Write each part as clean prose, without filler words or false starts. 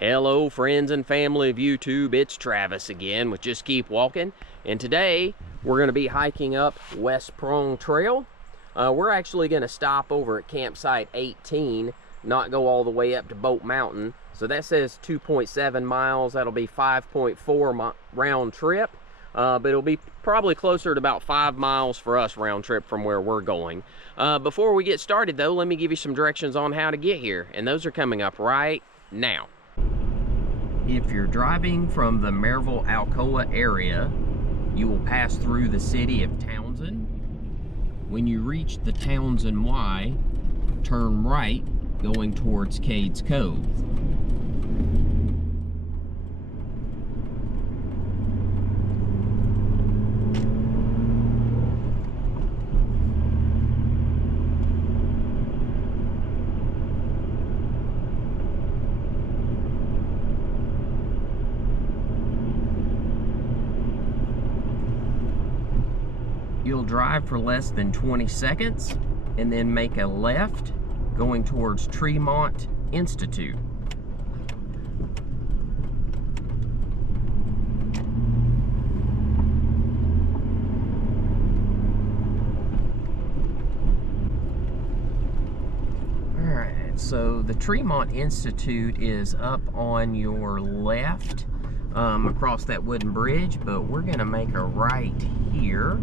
Hello friends and family of YouTube, it's Travis again with Just Keep Walking, and today we're going to be hiking up West Prong Trail. We're actually going to stop over at campsite 18, not go all the way up to Boat Mountain. So that says 2.7 miles, that'll be 5.4 round trip, but it'll be probably closer to about 5 miles for us round trip from where we're going. Before we get started though, let me give you some directions on how to get here, and those are coming up right now. If you're driving from the Maryville-Alcoa area, you will pass through the city of Townsend. When you reach the Townsend Y, turn right going towards Cades Cove. You'll drive for less than 20 seconds and then make a left going towards Tremont Institute. Alright, so the Tremont Institute is up on your left across that wooden bridge, but we're going to make a right here.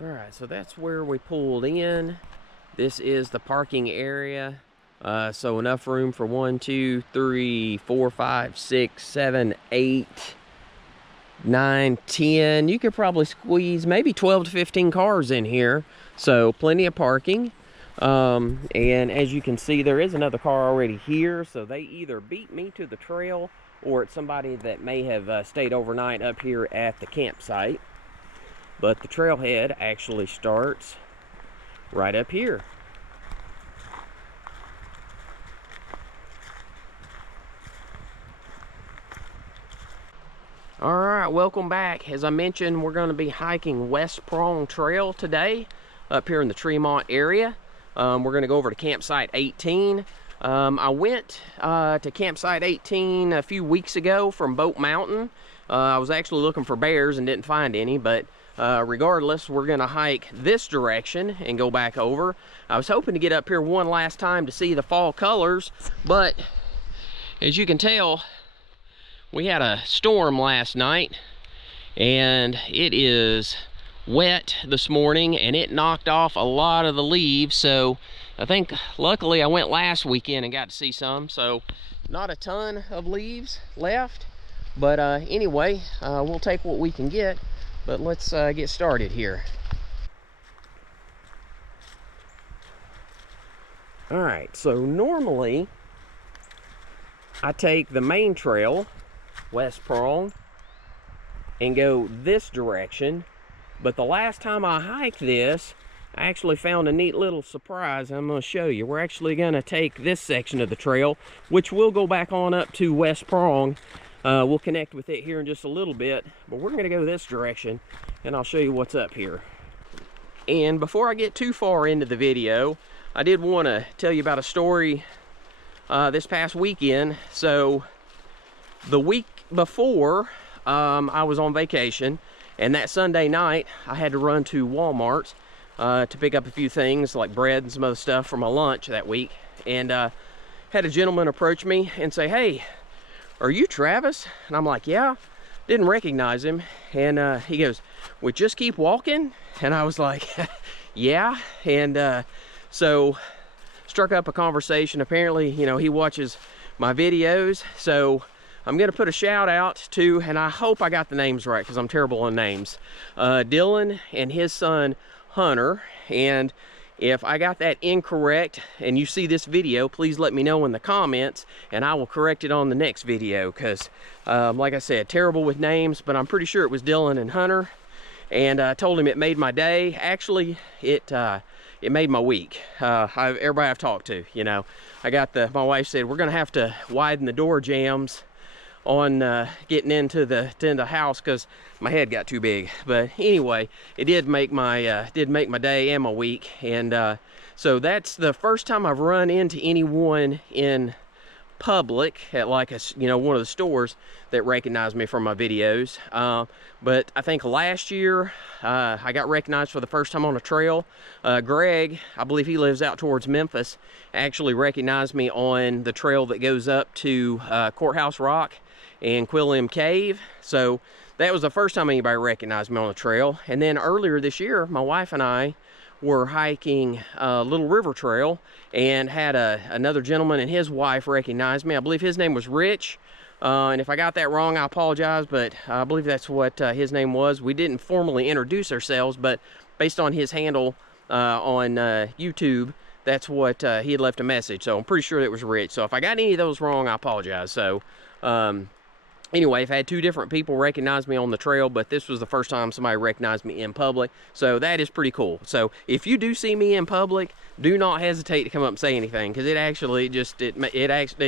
Alright, so that's where we pulled in. This is the parking area. So enough room for 1, 2, 3, 4, 5, 6, 7, 8, 9, 10. You could probably squeeze maybe 12 to 15 cars in here. So plenty of parking. And as you can see, there is another car already here. So they either beat me to the trail or it's somebody that may have stayed overnight up here at the campsite. But the trailhead actually starts right up here. Alright, welcome back. As I mentioned, we're going to be hiking West Prong Trail today up here in the Tremont area. We're going to go over to campsite 18. I went to campsite 18 a few weeks ago from Boat Mountain. I was actually looking for bears and didn't find any, but regardless, we're going to hike this direction and go back over. I was hoping to get up here one last time to see the fall colors, but as you can tell, we had a storm last night and it is wet this morning and it knocked off a lot of the leaves. So I think luckily I went last weekend and got to see some, so not a ton of leaves left, but anyway, we'll take what we can get. But let's get started here. Alright, so normally I take the main trail, West Prong, and go this direction. But the last time I hiked this, I actually found a neat little surprise I'm going to show you. We're actually going to take this section of the trail, which will go back on up to West Prong. We'll connect with it here in just a little bit, but we're going to go this direction and I'll show you what's up here. And before I get too far into the video, I did want to tell you about a story this past weekend. So the week before, I was on vacation, and that Sunday night I had to run to Walmart to pick up a few things like bread and some other stuff for my lunch that week, and had a gentleman approach me and say, "Hey, are you Travis?" And I'm like, "Yeah." Didn't recognize him, and he goes, "We just keep walking?" And I was like, "Yeah." And so struck up a conversation. Apparently, you know, he watches my videos, so I'm gonna put a shout out to, and I hope I got the names right because I'm terrible on names, Dylan and his son Hunter. And if I got that incorrect and you see this video, please let me know in the comments and I will correct it on the next video, because like I said, terrible with names, but I'm pretty sure it was Dylan and Hunter. And I told him it made my day. Actually, it it made my week. Everybody I've talked to, you know, my wife said, we're gonna have to widen the door jambs on getting into the house because my head got too big. But anyway, it did make my day and my week. And so that's the first time I've run into anyone in public at like one of the stores that recognized me from my videos. But I think last year I got recognized for the first time on a trail. Greg, I believe he lives out towards Memphis, actually recognized me on the trail that goes up to Courthouse Rock and Quillim Cave. So that was the first time anybody recognized me on the trail. And then earlier this year, my wife and I were hiking Little River Trail and had another gentleman and his wife recognize me. I believe his name was Rich. And if I got that wrong, I apologize, but I believe that's what his name was. We didn't formally introduce ourselves, but based on his handle on YouTube, that's what he had left a message. So I'm pretty sure it was Rich. So if I got any of those wrong, I apologize. So anyway, I've had two different people recognize me on the trail, but this was the first time somebody recognized me in public. So that is pretty cool. So if you do see me in public, do not hesitate to come up and say anything, because it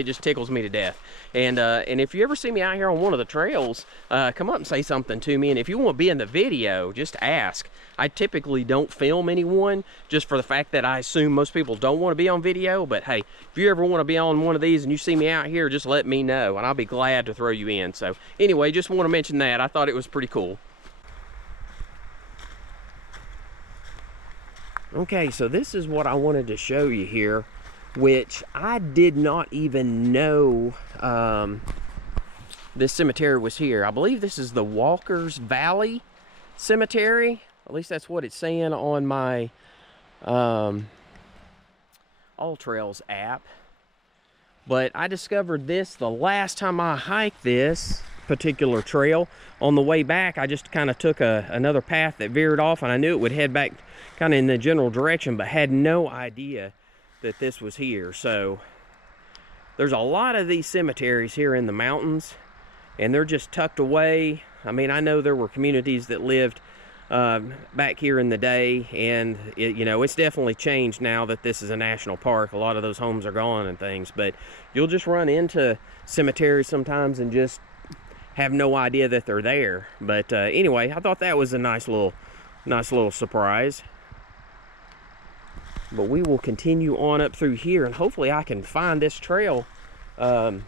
just tickles me to death. And if you ever see me out here on one of the trails, come up and say something to me. And if you want to be in the video, just ask. I typically don't film anyone just for the fact that I assume most people don't want to be on video. But hey, if you ever want to be on one of these and you see me out here, just let me know and I'll be glad to throw you in. So anyway, just want to mention that. I thought it was pretty cool. Okay, so this is what I wanted to show you here, which I did not even know this cemetery was here. I believe this is the Walker's Valley Cemetery. At least that's what it's saying on my All Trails app. But I discovered this the last time I hiked this particular trail. On the way back, I just kind of took another path that veered off, and I knew it would head back kind of in the general direction, but had no idea that this was here. So there's a lot of these cemeteries here in the mountains, and they're just tucked away. I mean, I know there were communities that lived back here in the day, and it's definitely changed now that this is a national park. A lot of those homes are gone and things, but you'll just run into cemeteries sometimes and just have no idea that they're there. But anyway, I thought that was a nice little surprise. But we will continue on up through here, and hopefully I can find this trail. Wow,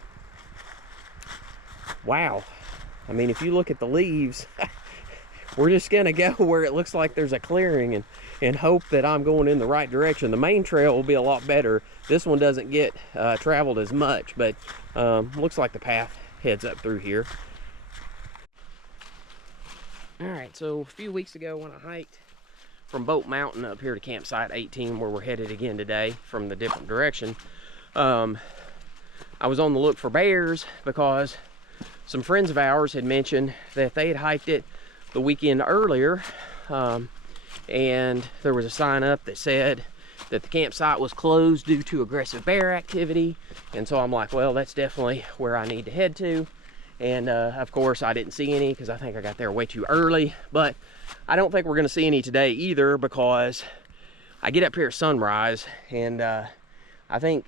I mean, if you look at the leaves, we're just gonna go where it looks like there's a clearing and hope that I'm going in the right direction. The main trail will be a lot better. This one doesn't get traveled as much, but looks like the path heads up through here. All right, so a few weeks ago when I hiked from Boat Mountain up here to campsite 18, where we're headed again today from the different direction, I was on the look for bears because some friends of ours had mentioned that they had hiked it the weekend earlier, and there was a sign up that said that the campsite was closed due to aggressive bear activity. And so I'm like, well, that's definitely where I need to head to. And of course I didn't see any because I think I got there way too early, but I don't think we're going to see any today either, because I get up here at sunrise, and I think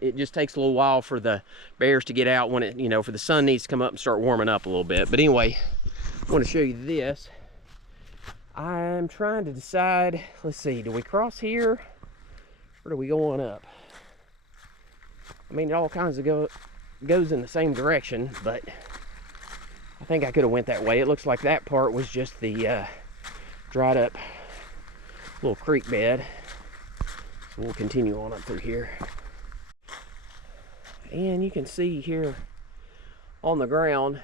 it just takes a little while for the bears to get out when for the sun needs to come up and start warming up a little bit. But anyway, I want to show you this. I'm trying to decide, let's see, do we cross here or do we go on up? I mean, it all kinds of goes in the same direction, but I think I could have went that way. It looks like that part was just the dried up little creek bed. So we'll continue on up through here. And you can see here on the ground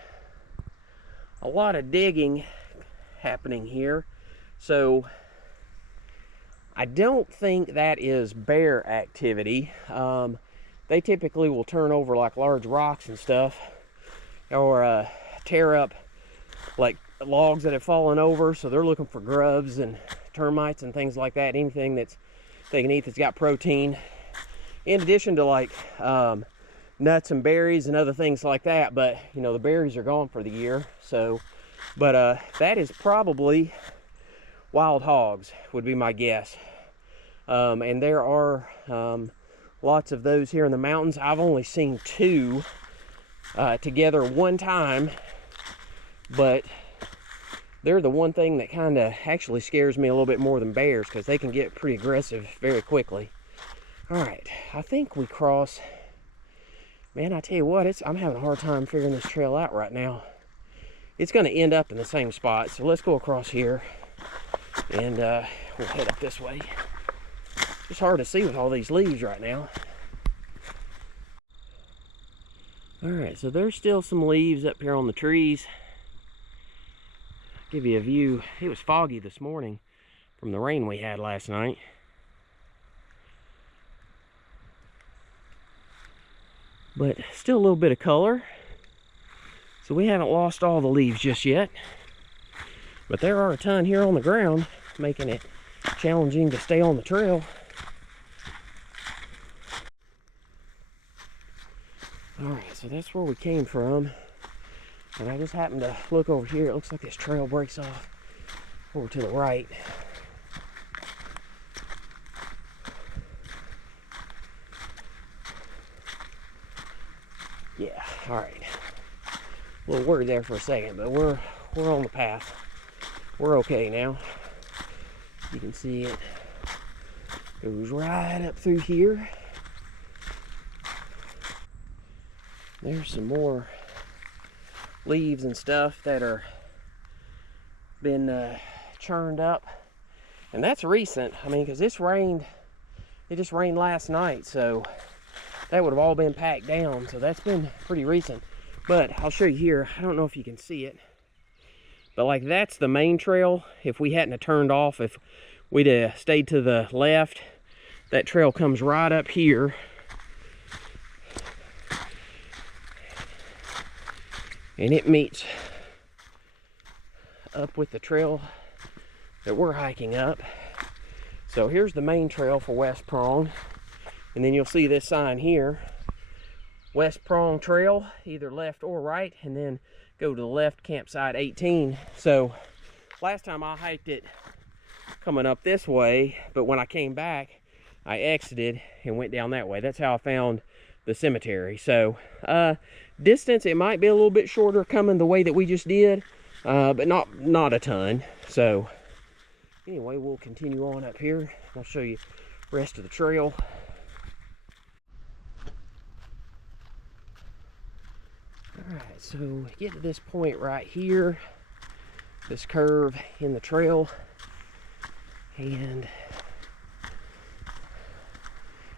a lot of digging happening here. So I don't think that is bear activity. They typically will turn over like large rocks and stuff, or tear up like logs that have fallen over. So they're looking for grubs and termites and things like that, anything that's they can eat that's got protein, in addition to like nuts and berries and other things like that. But the berries are gone for the year. So but that is probably wild hogs, would be my guess. And there are lots of those here in the mountains. I've only seen 2 together one time, but they're the one thing that kind of actually scares me a little bit more than bears, because they can get pretty aggressive very quickly. All right, I think we cross. Man, I tell you what, I'm having a hard time figuring this trail out right now. It's going to end up in the same spot, so let's go across here, and we'll head up this way. It's hard to see with all these leaves right now. All right, so there's still some leaves up here on the trees. Give you a view. It was foggy this morning from the rain we had last night. But still a little bit of color. So we haven't lost all the leaves just yet. But there are a ton here on the ground, making it challenging to stay on the trail. Alright, so that's where we came from. And I just happened to look over here. It looks like this trail breaks off over to the right. Yeah, all right. A little worried there for a second, but we're on the path. We're okay now. You can see it goes right up through here. There's some more leaves and stuff that are been churned up, and that's recent. I mean, because it just rained last night, so that would have all been packed down. So that's been pretty recent. But I'll show you here. I don't know if you can see it, but like that's the main trail. If we hadn't have turned off, if we'd have stayed to the left, that trail comes right up here. And it meets up with the trail that we're hiking up. So here's the main trail for West Prong. And then you'll see this sign here, West Prong Trail, either left or right, and then go to the left, campsite 18. So last time I hiked it coming up this way, but when I came back, I exited and went down that way. That's how I found the cemetery. So distance, it might be a little bit shorter coming the way that we just did, but not a ton. So anyway, we'll continue on up here. I'll show you the rest of the trail. All right, so we get to this point right here, this curve in the trail, and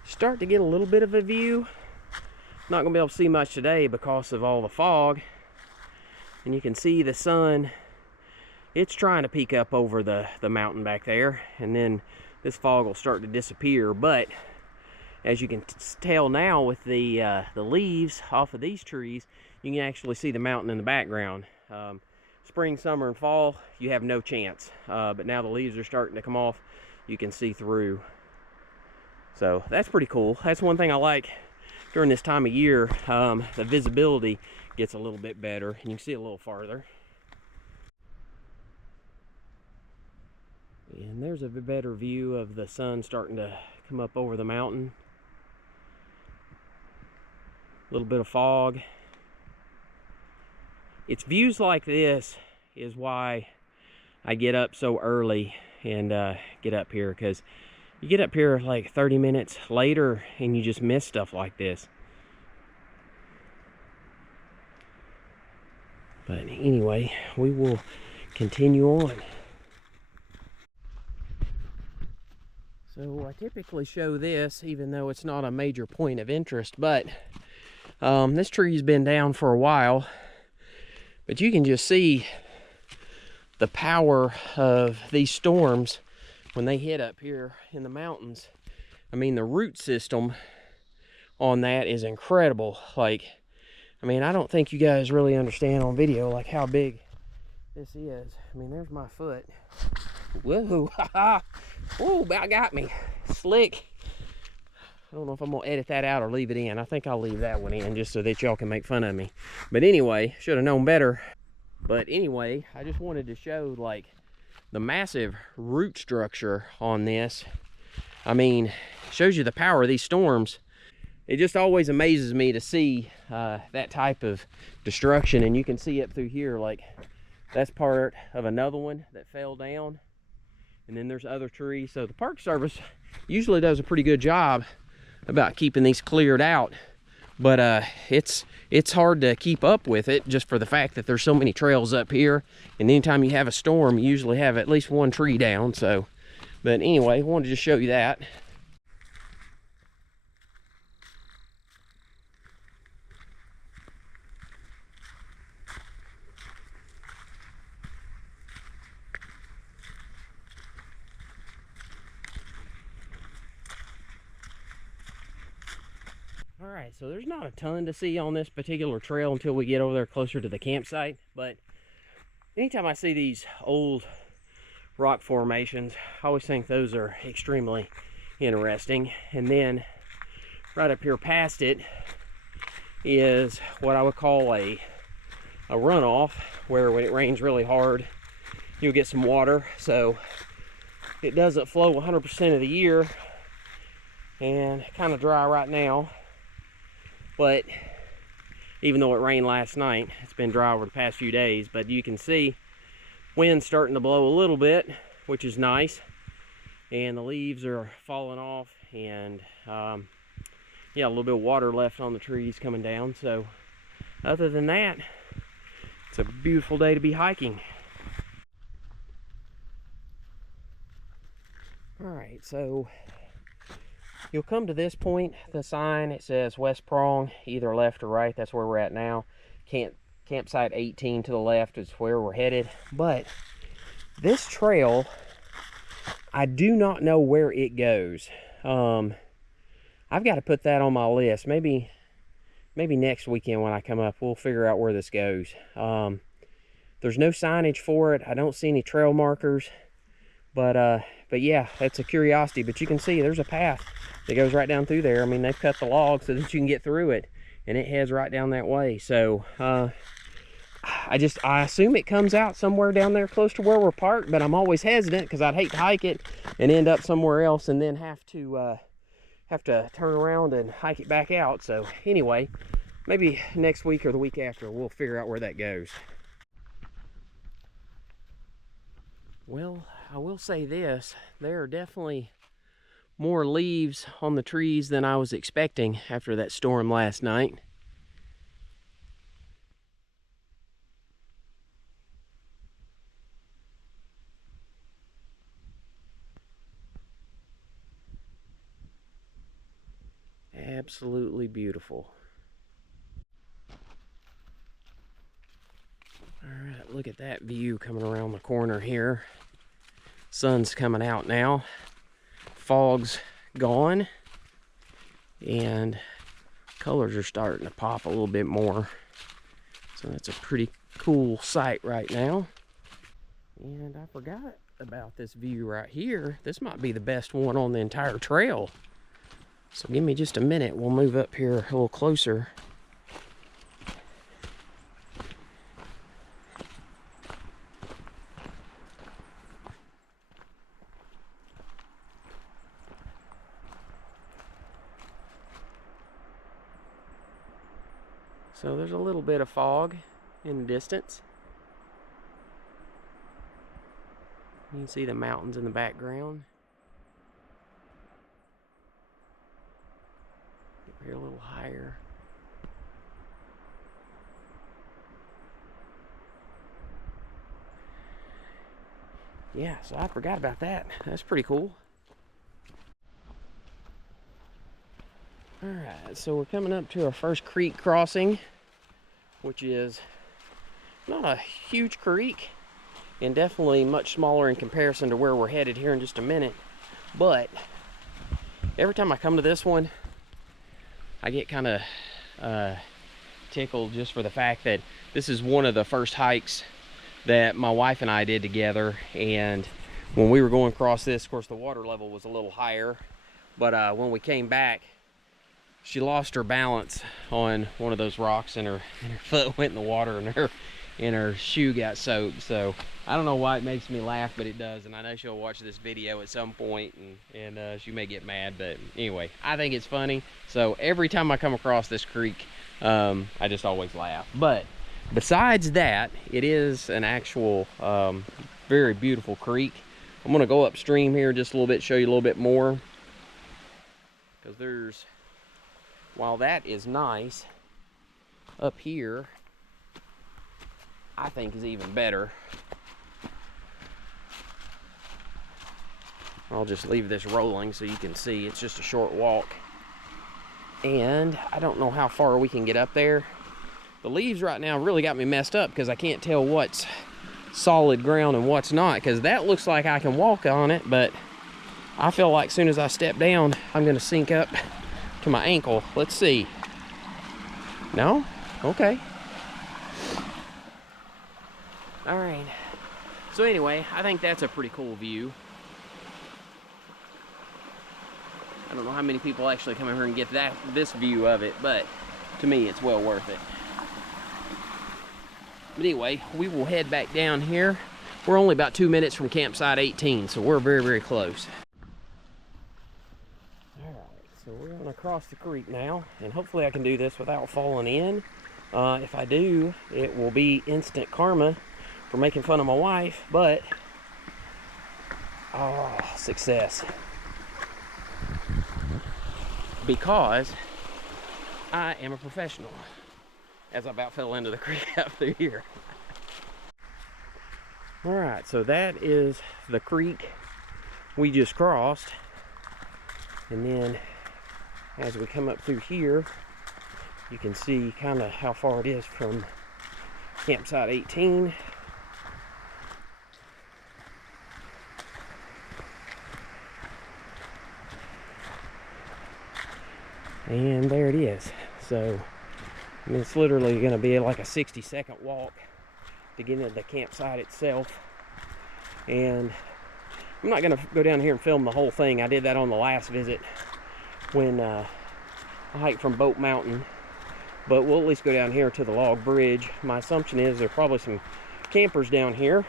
start to get a little bit of a view. Not gonna be able to see much today because of all the fog, and you can see the sun, it's trying to peek up over the mountain back there, and then this fog will start to disappear. But as you can tell now with the leaves off of these trees, you can actually see the mountain in the background. Spring, summer, and fall, you have no chance, but now the leaves are starting to come off, you can see through. So that's pretty cool. That's one thing I like during this time of year. The visibility gets a little bit better, and you can see a little farther. And there's a better view of the sun starting to come up over the mountain. A little bit of fog. It's views like this is why I get up so early and get up here, because you get up here like 30 minutes later and you just miss stuff like this. But anyway, we will continue on. So I typically show this, even though it's not a major point of interest, but this tree's been down for a while, but you can just see the power of these storms when they hit up here in the mountains. I mean, the root system on that is incredible. Like, I mean, I don't think you guys really understand on video like how big this is. I mean, there's my foot. Whoa, oh, about got me. Slick. I don't know if I'm gonna edit that out or leave it in. I think I'll leave that one in just so that y'all can make fun of me. But anyway, should have known better. But anyway, I just wanted to show like the massive root structure on this. I mean, shows you the power of these storms. It just always amazes me to see that type of destruction. And you can see up through here, like that's part of another one that fell down. And then there's other trees. So the Park Service usually does a pretty good job about keeping these cleared out. But it's hard to keep up with it just for the fact that there's so many trails up here. And anytime you have a storm, you usually have at least one tree down. So, but anyway, I wanted to just show you that. All right, so there's not a ton to see on this particular trail until we get over there closer to the campsite. But anytime I see these old rock formations, I always think those are extremely interesting. And then right up here past it is what I would call a runoff, where when it rains really hard, you'll get some water. So it doesn't flow 100% of the year, and kind of dry right now. But even though it rained last night, it's been dry over the past few days. But you can see wind's starting to blow a little bit, which is nice. And the leaves are falling off, and yeah, a little bit of water left on the trees coming down. So other than that, it's a beautiful day to be hiking. All right, so you'll come to this point, the sign, it says West Prong, either left or right. That's where we're at now. Campsite 18 to the left is where we're headed. But this trail, I do not know where it goes. I've got to put that on my list. Maybe next weekend when I come up, we'll figure out where this goes. There's no signage for it. I don't see any trail markers. But yeah, that's a curiosity. But you can see there's a path that goes right down through there. I mean, they've cut the log so that you can get through it, and it heads right down that way. So I assume it comes out somewhere down there close to where we're parked, but I'm always hesitant because I'd hate to hike it and end up somewhere else and then have to turn around and hike it back out. So anyway, maybe next week or the week after we'll figure out where that goes. Well, I will say this, there are definitely more leaves on the trees than I was expecting after that storm last night. Absolutely beautiful. All right, look at that view coming around the corner here. Sun's coming out now. Fog's gone. And colors are starting to pop a little bit more. So that's a pretty cool sight right now. And I forgot about this view right here. This might be the best one on the entire trail. So give me just a minute. We'll move up here a little closer. So there's a little bit of fog in the distance. You can see the mountains in the background. Up here a little higher. Yeah, so I forgot about that. That's pretty cool. Alright, so we're coming up to our first creek crossing, which is not a huge creek and definitely much smaller in comparison to where we're headed here in just a minute. But every time I come to this one, I get kind of tickled just for the fact that this is one of the first hikes that my wife and I did together. And when we were going across this, of course, the water level was a little higher. But when we came back, she lost her balance on one of those rocks, and her foot went in the water, and her shoe got soaked. So I don't know why it makes me laugh, but it does, and I know she'll watch this video at some point, and she may get mad, but anyway, I think it's funny. So every time I come across this creek, I just always laugh. But besides that, it is an actual very beautiful creek. I'm gonna go upstream here just a little bit, show you a little bit more, because there's, while that is nice, up here I think is even better. I'll just leave this rolling so you can see. It's just a short walk. And I don't know how far we can get up there. The leaves right now really got me messed up because I can't tell what's solid ground and what's not, because that looks like I can walk on it, but I feel like as soon as I step down, I'm gonna sink up to my ankle. Let's see. No? Okay. All right. So anyway, I think that's a pretty cool view. I don't know how many people actually come in here and get this view of it, but to me, it's well worth it. But anyway, we will head back down here. We're only about 2 minutes from campsite 18, so we're very, very close. All right, so we're gonna cross the creek now, and hopefully I can do this without falling in. If I do, it will be instant karma for making fun of my wife, but oh, success. Because I am a professional, as I about fell into the creek out through here. All right, so that is the creek we just crossed. And then as we come up through here, you can see kind of how far it is from campsite 18. And there it is. So, I mean, it's literally going to be like a 60-second walk to get into the campsite itself. And I'm not going to go down here and film the whole thing. I did that on the last visit when I hiked from Boat Mountain. But we'll at least go down here to the log bridge. My assumption is there are probably some campers down here,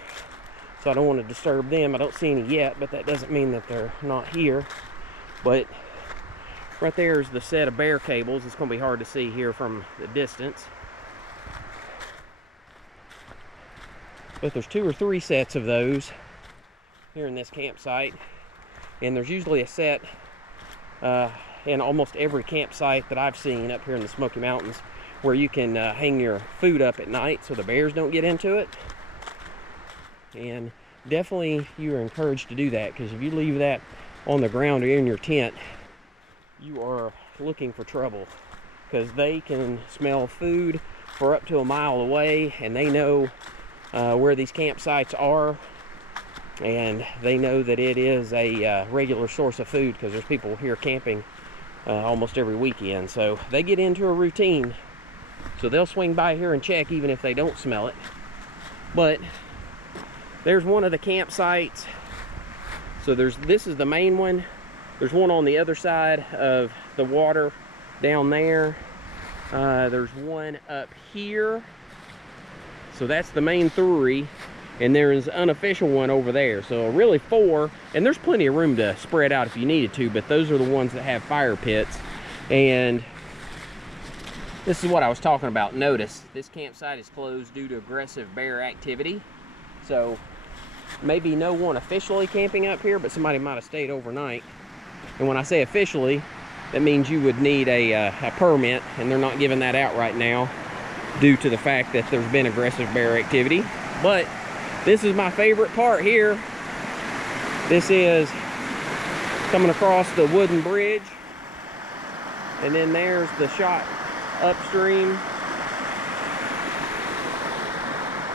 so I don't want to disturb them. I don't see any yet, but that doesn't mean that they're not here. But right there is the set of bear cables. It's going to be hard to see here from the distance. But there's 2 or 3 sets of those here in this campsite. And there's usually a set in almost every campsite that I've seen up here in the Smoky Mountains where you can hang your food up at night so the bears don't get into it. And definitely you are encouraged to do that, because if you leave that on the ground or in your tent, you are looking for trouble, because they can smell food for up to a mile away, and they know where these campsites are, and they know that it is a regular source of food, because there's people here camping almost every weekend. So they get into a routine, so they'll swing by here and check even if they don't smell it. But there's one of the campsites. So this is the main one. There's one on the other side of the water down there. There's one up here. So that's the main 3. And there's an unofficial one over there. So really 4. And there's plenty of room to spread out if you needed to. But those are the ones that have fire pits. And this is what I was talking about. Notice this campsite is closed due to aggressive bear activity. So maybe no one officially camping up here, but somebody might have stayed overnight. And when I say officially, that means you would need a permit, and they're not giving that out right now due to the fact that there's been aggressive bear activity. But this is my favorite part here. This is coming across the wooden bridge, and then there's the shot upstream,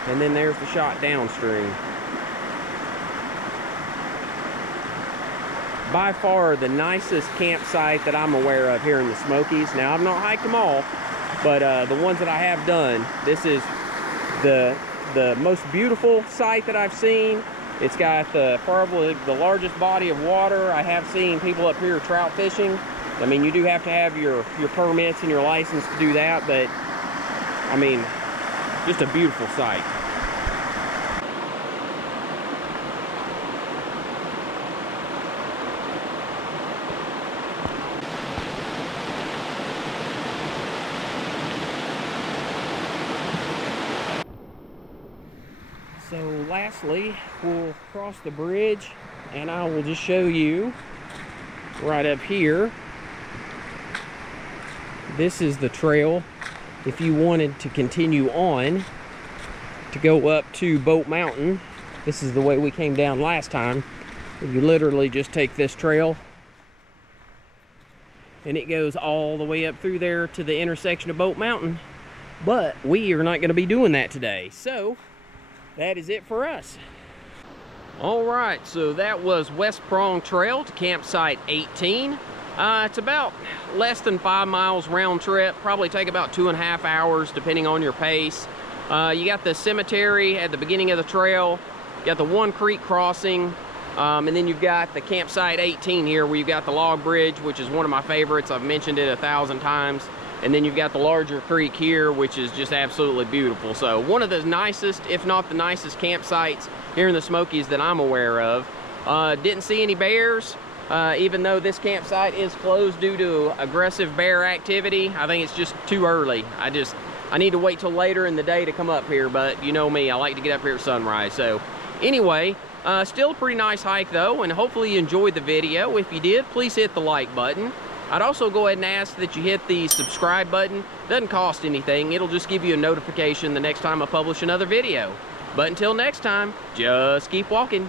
and then there's the shot downstream. By far the nicest campsite that I'm aware of here in the Smokies. Now, I've not hiked them all, but the ones that I have done, this is the most beautiful site that I've seen. It's got probably the largest body of water. I have seen people up here trout fishing. I mean, you do have to have your permits and your license to do that, but I mean, just a beautiful site. So lastly, we'll cross the bridge and I will just show you right up here. This is the trail. If you wanted to continue on to go up to Boat Mountain, this is the way we came down last time. You literally just take this trail and it goes all the way up through there to the intersection of Boat Mountain. But we are not going to be doing that today. So that is it for us. All right, so that was West Prong Trail to campsite 18. It's about less than 5 miles round trip. Probably take about 2.5 hours depending on your pace. You got the cemetery at the beginning of the trail. You got the one creek crossing. And then you've got the campsite 18 here where you've got the log bridge, which is one of my favorites. I've mentioned it 1,000 times. And then you've got the larger creek here, which is just absolutely beautiful. So one of the nicest, if not the nicest campsites here in the Smokies that I'm aware of. Didn't see any bears, even though this campsite is closed due to aggressive bear activity. I think it's just too early. I need to wait till later in the day to come up here, but you know me, I like to get up here at sunrise. So anyway, still a pretty nice hike though, and hopefully you enjoyed the video. If you did, please hit the like button. I'd also go ahead and ask that you hit the subscribe button. Doesn't cost anything. It'll just give you a notification the next time I publish another video. But until next time, just keep walking.